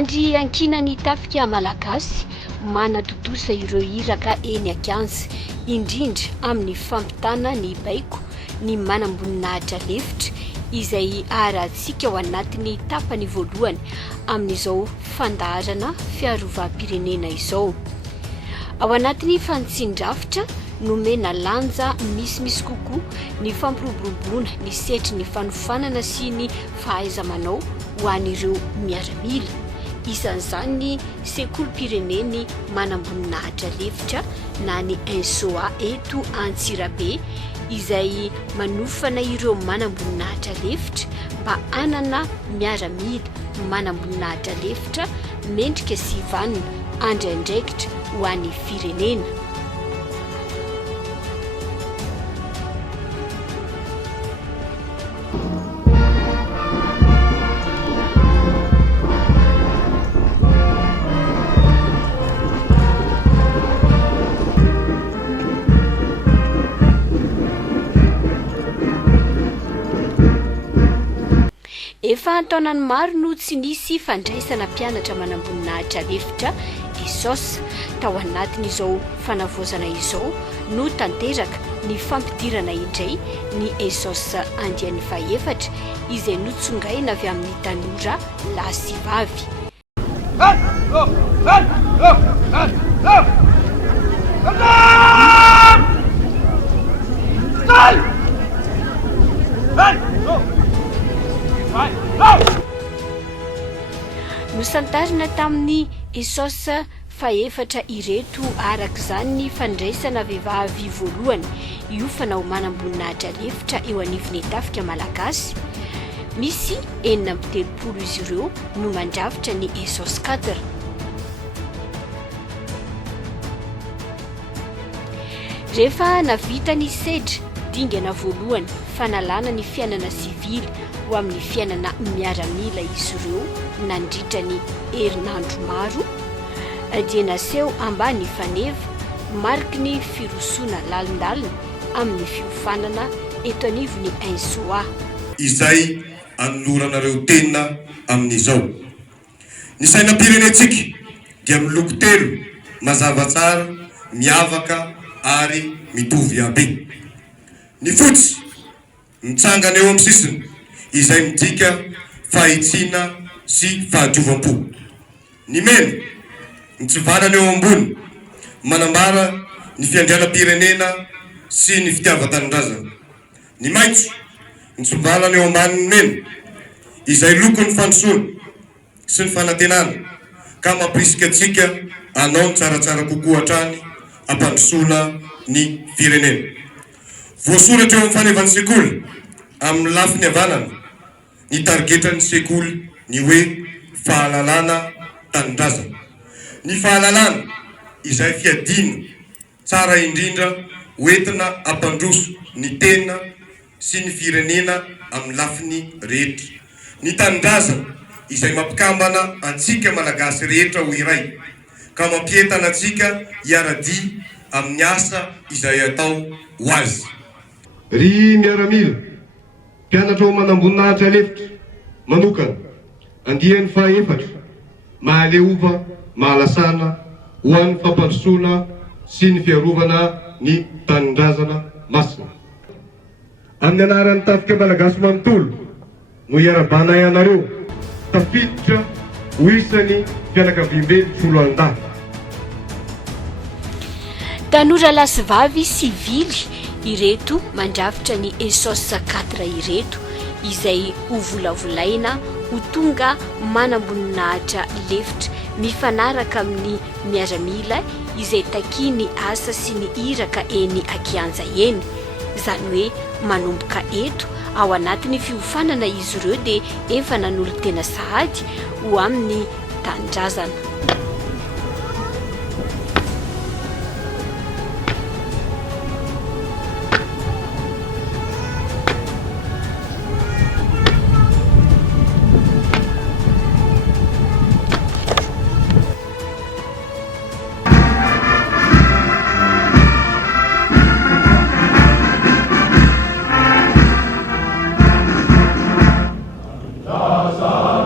Andry ankinany tafika malagasy manatotosa ireo iraka eny akianja, indrindra amin'ny fampitana ny baiko ny manamboninahitra lefitra izay arahantsika ao anatin'ny tapany voalohany amin'izao fandaharana Fiarovam Pirenena izao. Ao anatin'ny fanitsin-drafitra nomena lanja misimisy kokoa ny fampiroboroboana ny setry ny fanofanana sy ny fahaiza-manao ho an'ireo miaramila. Isan'izany ny sekolim-pireneny manamboninahitra lefitra na ny NSOA eto Antsirabe izay manofana ireo manamboninahitra lefitra mba hanana miaramila manamboninahitra lefitra mendrika sy vanina andraindraikitra ho an'ny firenena. Efa antaonany maro no tsy nisy fandraisana mpianatra manamboninahitra lefitra ESOS. Tao anatin'izao fanavaozana izao no tanteraka ny fampidirana indray ny ESOS andiany faefatra izay notsongaina avy amin'ny tanora lahy sy vavy. Nosantarina tamin'ny ESOS faefatra ireto arak'izany ny fandraisana vehivavy voalohany hiofana ho manamboninahitra lefitra eo anivon'ny tafika malagasy. Misy 4 izy ireo no mandrafitra ny ESOS 4. Rehefa navita ny sedra dingana voalohany fanalana ny fiainana sivily ho amin'ny fiainana miaramila izy ireo nandritra ny herinandro maro dia naseho ambany faneva mariky ny firosoana lalindalina amin'ny fiofanana eto anivon'ny NSOA izay anoranareo tena amin'izao. Ny sainam-pirenentsika dia miloko telo mazava tsara, miavaka ary mitovy aby. Ny fotsy mitsangana eo amin'ny sisiny izay midika fahitsiana sy fahadiovam-po. Ny mena mitsivalana eo ambony manambara ny fiandrianam-pirenena sy ny fitiavan-tanindrazana. Ny maitso mitsivalana eo ambanin'ny mena izay lokon'ny fandrosoana sy ny fanantenana ka mampirisika antsika anao ny tsaratsara kokoa hatrany ampandrosoana ny firenena. Voasoratra eo amin'ny fanevan'ny sekoly amin'ny lafiny havanana ny targetran'ny sekoly ny hoe fahalalana tanindrazana. Ny fahalalana izay fiadina tsara indrindra hoentina ampandroso ny tena sy ny firenena amin'ny lafiny rehetra. Ny tanindrazana izay mampikambana antsika malagasy rehetra ho iray ka mampientana antsika hiara-dia amin'ny asa izay atao ho azy. Ry miaramila mpianatra ho manamboninahitra lefitra manokana andiany faefatra mahaleova mahalasana ho an'ny fampandrosoana sy ny fiarovana ny tanindrazana masina. Amin'ny anaran'ny tafika malagasy manontolo no hiarabanay anareo tafiditra ho isan'ny fianakaviam-be folo andahy. Tanora lahy sy vavy sivily ireto mandrafitra ny ESOS 4 ireto izay ho volavolaina ho tonga manamboninahitra lefitra mifanaraka amin'ny miaramila izay takiany asa sy ny iraka eny akianja eny. Izany hoe manomboka eto ao anatin'ny fiofanana izy ireo dia efa nanolo tena sahady ho amin'ny tanindrazana. Salam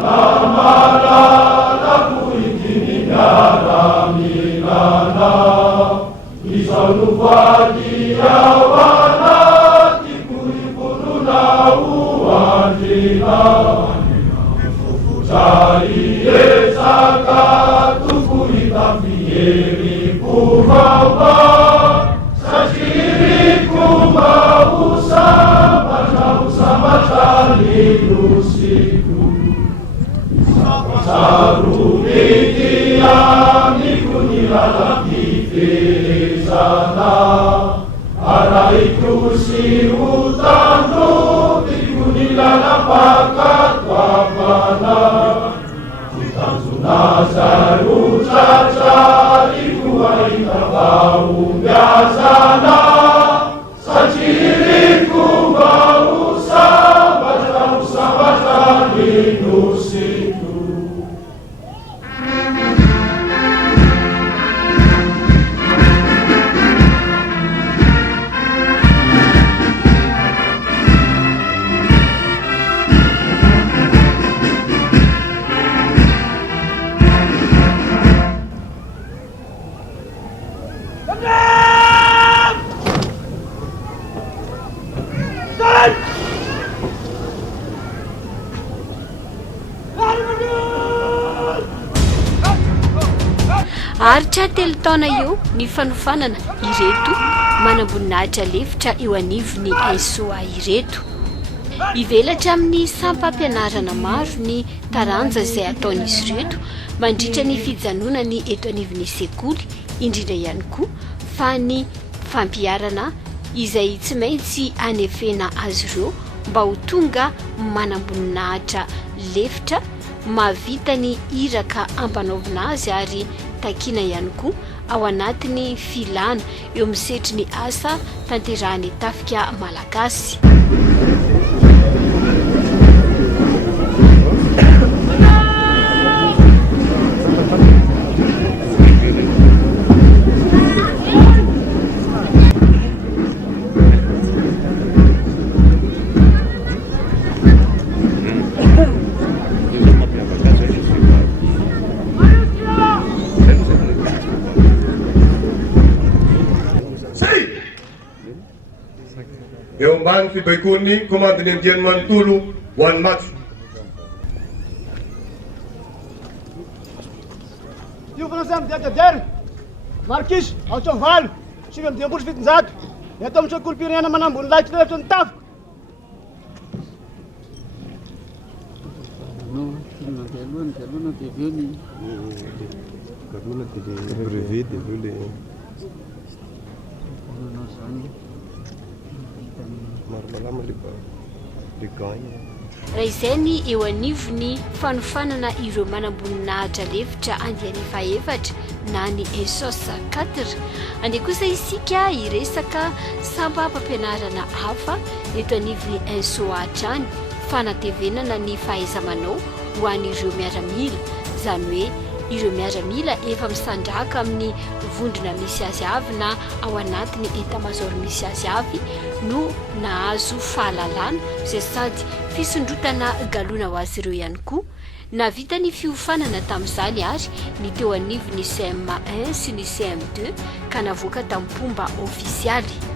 Aritra telo taona eo ny fanofanana ireto manamboninahitra lefitra eo anivony SOA ireto. Ivelatra amin'ny sampam-pianarana maro ny taranja izay ataon'izy ireto mandritra ny fijanonany eto anivon'ny sekoly, indrindra ihany koa fa ny fampiarana izay tsy maintsy anefena azy ireo mba ho tonga manamboninahitra lefitra mahavita ny iraka ampanaovina azy ary takiana ihany koa ao anatiny filana eo amin'ny setry ny asa tanterahany tafika malagasy. Eo ambany fibaikony komandiny andiany manontolo ho an'ny matso. Io fanasamy diadadera markisy aotsovalo 7,500 eto amin'ny sekoly Pirenena manambony lahitra lefitra ny tafika. Raha izay ny eo anivony fanofanana ireo manamboninahitra lefitra andiany faefatra na ny ESOS 4. Ande kosa isika iresaka sampam-pampianarana hafa eto anivony SOA trany fanatevenana ny fahaiza-manao ho an'ireo miaramila, izany hoe ireo miaramila efa misandraka amin'ny vondrona misy azy avy na ao anatiny etamajoro misy azy avy no nahazo fahalalana izay sady fisondrotana galona ho azy ireo ihany koa. Navita ny fiofanana tamin'izany ary ny teo anivony CM1 sy ny CM2 ka navoaka tamin'ny fomba ofisialy.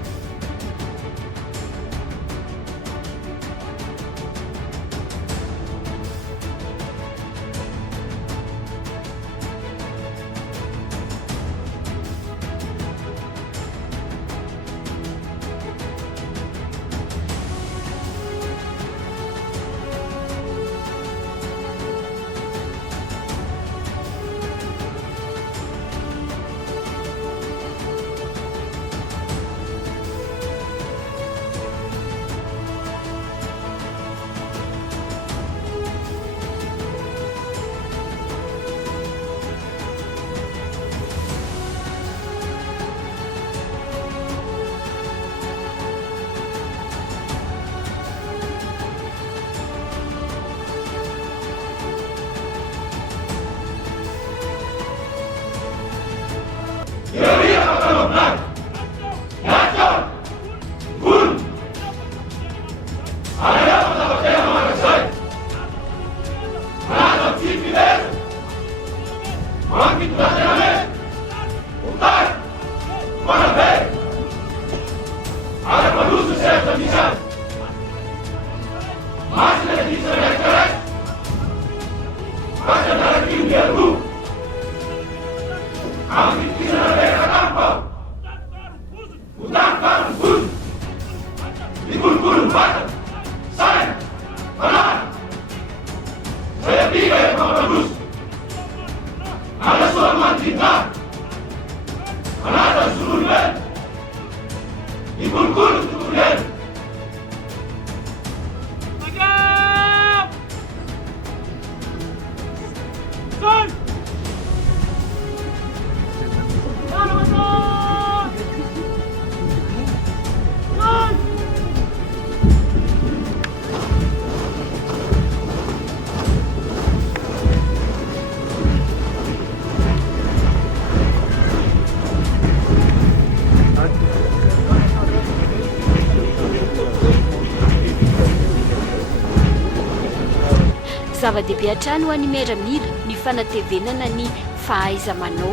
Zava-dehibe hatrany ho an'ny miaramila ny fanatevenana ny fahaiza-manao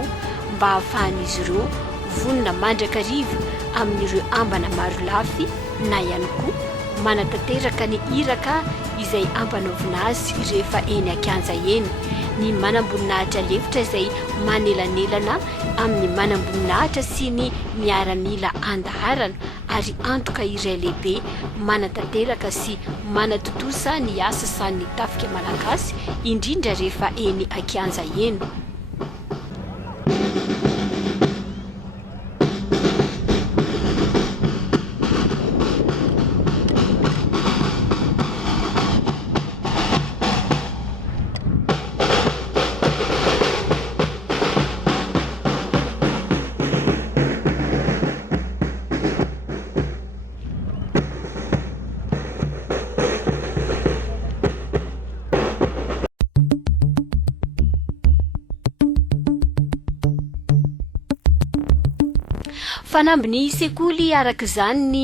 mba ahafahan'izy ireo vonona mandrakariva amin'ireo ambana maro lafy na ihany koa manatanteraka ny iraka izay ampanaovina azy rehefa eny an-kianja eny. Ny manamboninahitra lefitra izay manelanelana amin'ny manamboninahitra sy ny miaramila andaharana ary antoka iray lehibe manatanteraka sy manatotosa ny asa san'ny tafika malagasy indrindra rehefa eny an-kianja eny. Fanambiny sekoly araka izany ny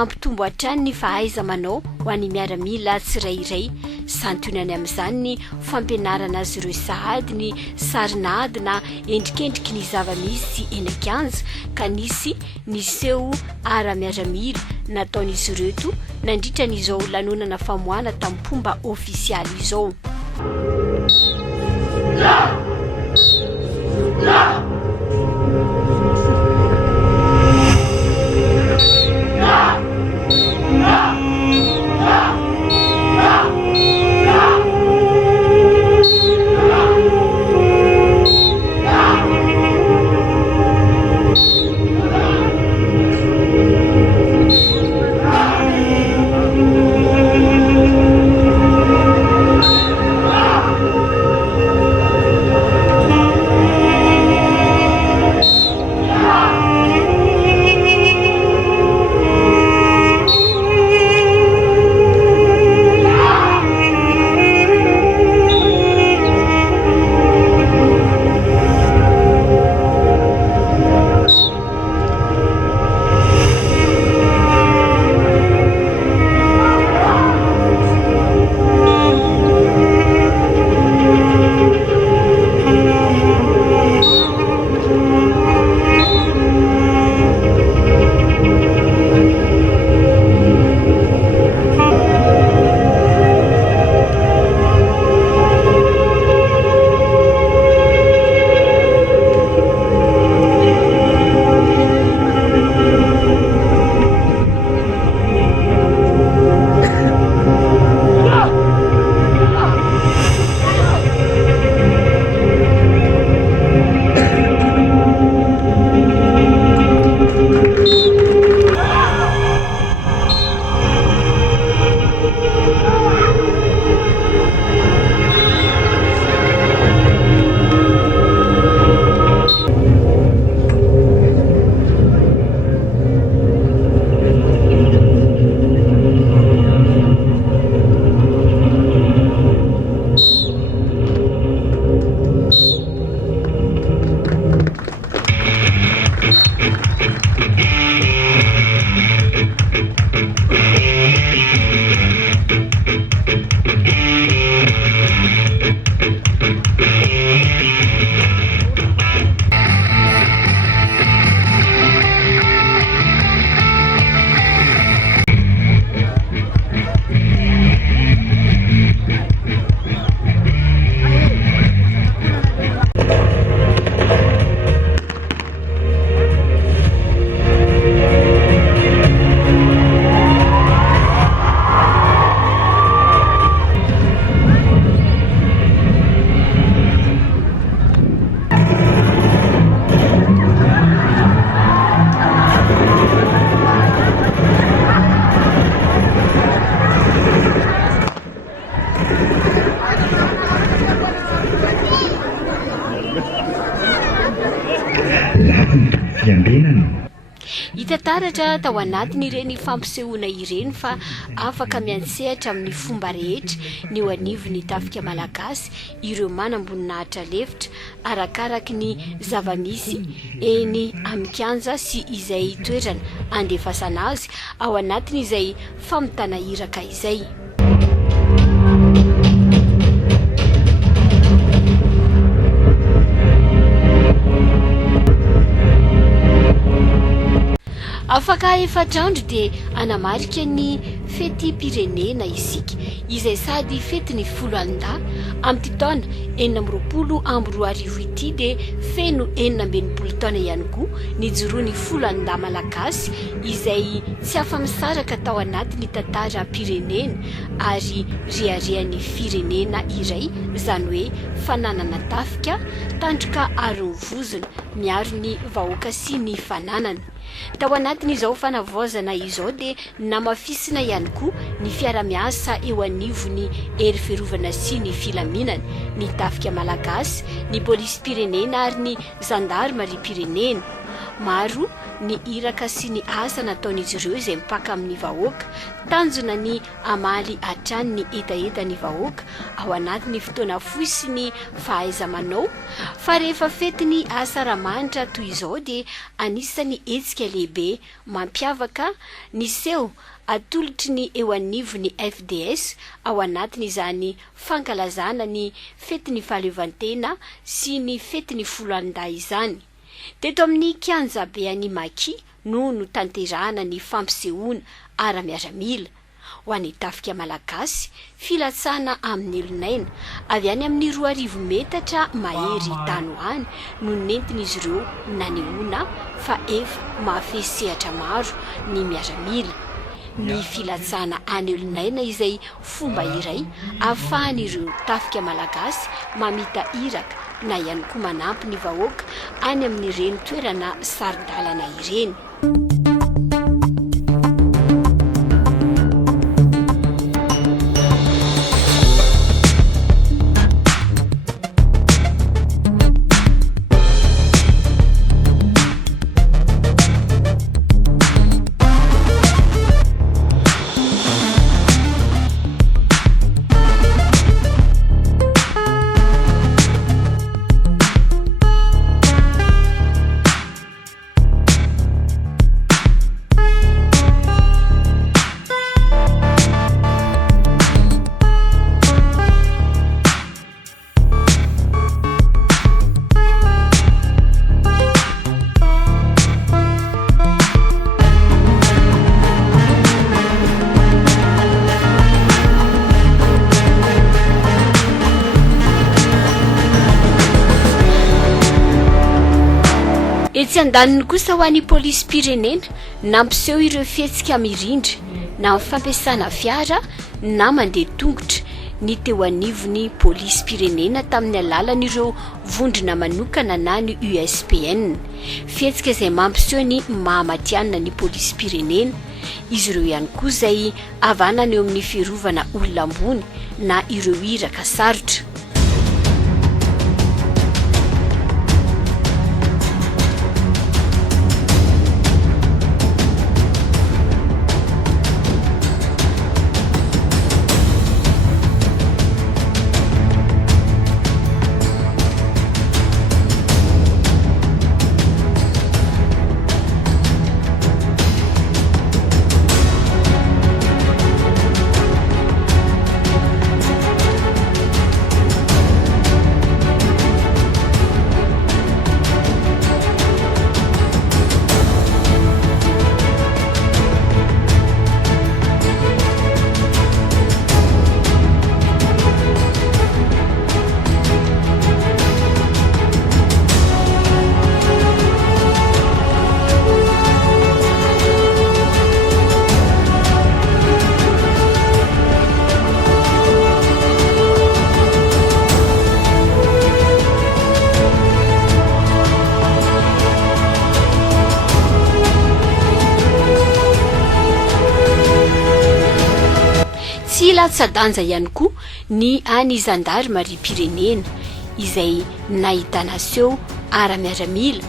ampitombo hatrany ny fahaiza-manao ho an'ny miaramila tsirairay, santionany amin'izany ny fampianarana azy ireo sahady ny sarinahady na endrikendriky ny zava-misy eny an-kianja ka nisy niseho ara-miaramila nataon'izy ireto nandritra n'izao lanonana famoahana tamin'ny fomba ofisialy izao. Hita taratra tao anatiny ireny fampisehoana ireny fa afaka miantsehatra amin'ny fomba rehetra ny eo anivon'ny tafika malagasy ireo manamboninahitra lefitra arakaraky ny zava-misy eny amin'ny kianja sy izay toerana andefasana azy ao anatiny izay famitana iraka izay. afaka efatrandro dia anamarika ny fety Pirenena isika izay sady fety ny folo andahy amin'ny taona 2024 ity dia feno 20 taona ihany koa nijoroany folo andahy malagasy izay tsy afa-misaraka tao anatin'ny tantara Pirenena ary riarian'ny firenena iray izany hoe fananana tafika tandroka arovozona miaro ny vahoaka sy ny fananana. Tao anatin'izao fanavaozana izao dia namafisina ihany koa ny fiara-miasa eo anivony hery fiarovana sy ny filaminana ny tafika malagasy, ny polisy Pirenena ary ny zandarmary Pirenena. Maro ny iraka sy ny asa nataon'izy ireo izay mipaka amin'ny vahoaka, tanjona ny amaly hatrany ny etaeta ny vahoaka ao anatin'ny fotoana fohy sy ny fahaiza-manao. Fa rehefa fety ny asa ramanitra toy izao dia anisany hetsika lehibe mampiavaka ny seho atolotry ny eo anivony FDS ao anatin'izany fankalazana ny fety ny fahaleovantena sy ny fety ny folo andahy izany. Teto amin'ny kianja bean'ny Maki no tanterahana ny fampisehoana ara-miaramila ho an'ny tafika malagasy filatsana amin'ny elonaina avy any amin'ny 2 metatra mahery tany hoany no nentin'izy ireo nanehoana fa efa mahafesehatra maro ny miaramila. Ny filatsana any elonaina izay fomba iray ahafahan'ireo tafika malagasy mamita iraka na ihany koa manampy ny vahoaka any amin'ireny toerana saridalana ireny. Etsy andaniny kosa ho an'ny polisy Pirenena nampiseho ireo fihetsika mirindra na fampiasana fiara na mandeha tongotra ny teo anivony polisy Pirenena tamin'ny alalan'ireo vondrona manokana na ny USPN. Fihetsika izay mampiseho ny mahamatianina ny polisy Pirenena. Izy ireo ihany koa izay havanana eo amin'ny fiarovana olona ambony na ireo iraka sarotra. Latsadanja ihany koa ny any zandarmary Pirenena izay nahitana seho ara-miaramila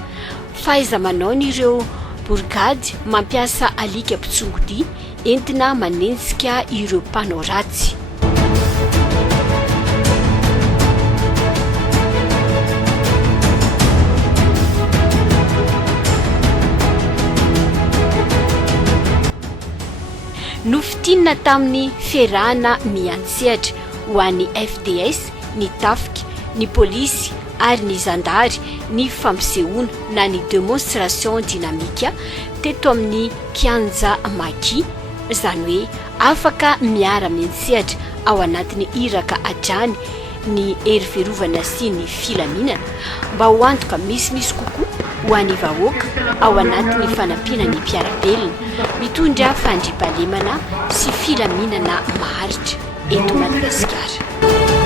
fahaiza-manao ireo borgady mampiasa alika mpitsongodia entina manenjika ireo mpanao ratsy. Nofitinina tamin'ny fiarahana miantsehatra ho an'ny FDS ny tafika, ny polisy ary ny zandary ny fampisehoana na ny démonstration dynamique teto amin'ny kianja maki, izany hoe afaka miara-miantsehatra ao anatin'ny iraka atrany ny hery fiarovana sy ny filaminana mba ho antoka misimisy kokoa ho an'ny vahoaka ao anatin'ny fanampiana ny mpiarabelona mitondra fandriampahalemana sy filaminana maharitra eto Madagasikara.